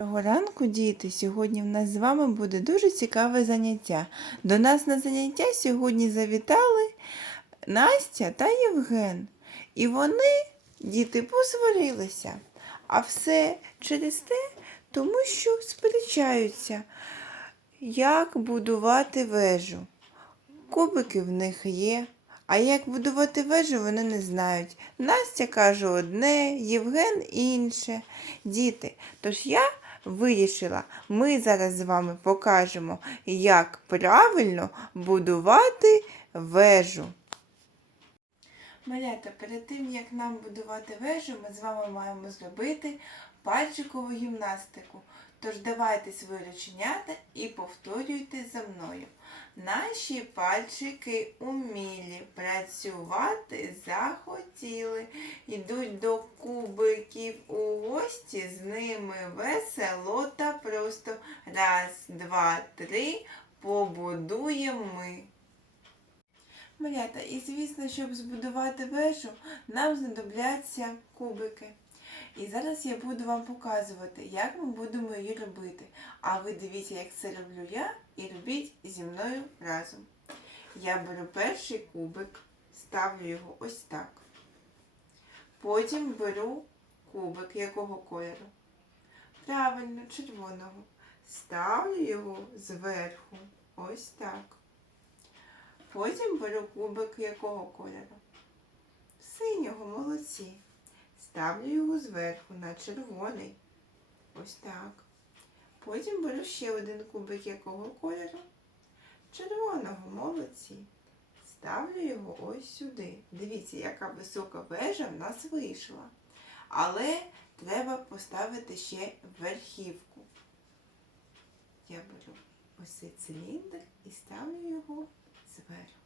Доброго ранку, діти! Сьогодні в нас з вами буде дуже цікаве заняття. До нас на заняття сьогодні завітали Настя та Євген. І вони, діти, посварилися. А все через те, тому що сперечаються, як будувати вежу. Кубики в них є. А як будувати вежу, вони не знають. Настя каже одне, Євген інше. Діти, тож я вирішила, ми зараз з вами покажемо, як правильно будувати вежу. Малята, перед тим, як нам будувати вежу, ми з вами маємо зробити пальчикову гімнастику. Тож давайте свої рученята і повторюйте за мною. Наші пальчики умілі, працювати захотіли. Йдуть до кубиків у гості, з ними весело та просто. Раз, два, три, побудуємо ми. Малята, і звісно, щоб збудувати вежу, нам знадобляться кубики. І зараз я буду вам показувати, як ми будемо її робити. А ви дивіться, як це роблю я, і робіть зі мною разом. Я беру перший кубик, ставлю його ось так. Потім беру кубик якого кольору? Правильно, червоного. Ставлю його зверху. Ось так. Потім беру кубик якого кольору? Синього, молодці. Ставлю його зверху на червоний. Ось так. Потім беру ще один кубик якого кольору? Червоного, молодці. Ставлю його ось сюди. Дивіться, яка висока вежа в нас вийшла. Але треба поставити ще верхівку. Я беру ось цей циліндр і ставлю його зверху.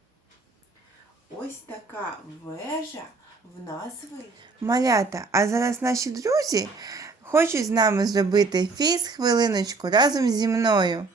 Ось така вежа в нас вийшла. Малята, а зараз наші друзі хочуть з нами зробити фіз хвилиночку разом зі мною.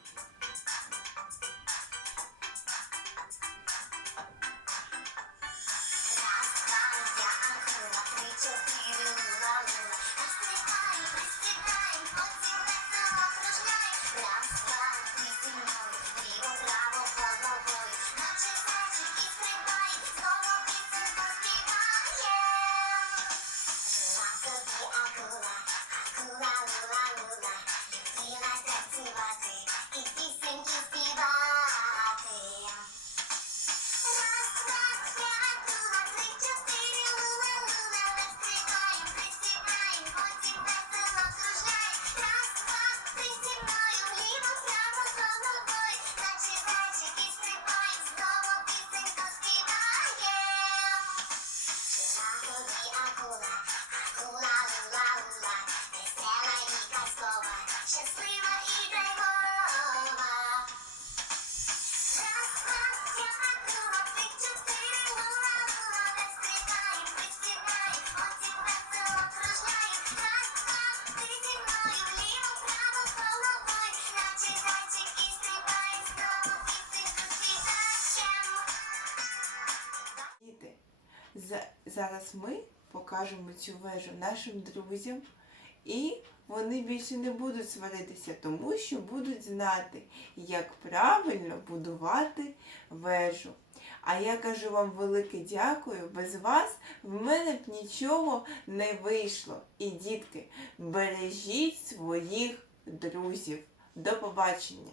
Зараз ми покажемо цю вежу нашим друзям, і вони більше не будуть сваритися, тому що будуть знати, як правильно будувати вежу. А я кажу вам велике дякую. Без вас в мене б нічого не вийшло. І дітки, бережіть своїх друзів. До побачення!